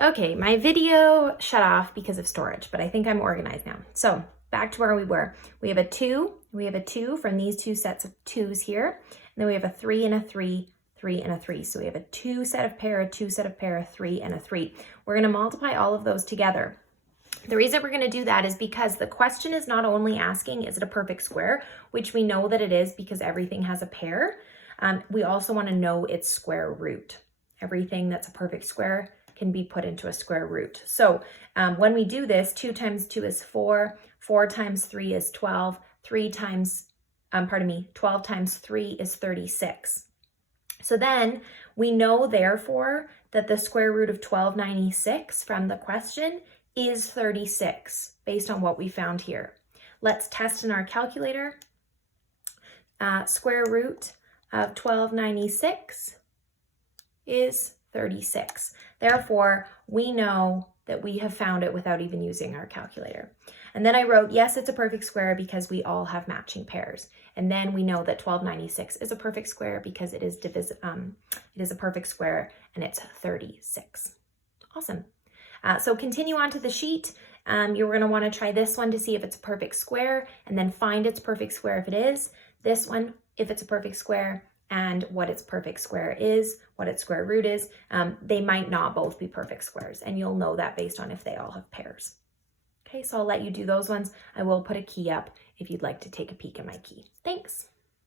Okay, my video shut off because of storage, but I think I'm organized now. So back to where we were. We have a 2. We have a 2 from these two sets of 2s here. And then we have a 3 and a 3, 3 and a 3. So we have a 2 set of pair, a 2 set of pair, a 3 and a 3. We're going to multiply all of those together. The reason we're going to do that is because the question is not only asking, is it a perfect square, which we know that it is because everything has a pair. We also want to know its square root. Everything that's a perfect square can be put into a square root. So when we do this, 2 times 2 is 4, 4 times 3 is 12, 12 times 3 is 36. So then we know, therefore, that the square root of 1296 from the question is 36, based on what we found here. Let's test in our calculator. Square root of 1296 is 36. Therefore, we know that we have found it without even using our calculator. And then I wrote, yes, it's a perfect square because we all have matching pairs. And then we know that 1296 is a perfect square because it is a perfect square and it's 36. Awesome. So continue on to the sheet. You're going to want to try this one to see if it's a perfect square, and then find its perfect square if it is. This one, if it's a perfect square, and what its perfect square is, what its square root is. They might not both be perfect squares, and you'll know that based on if they all have pairs. Okay, so I'll let you do those ones. I will put a key up if you'd like to take a peek at my key. Thanks.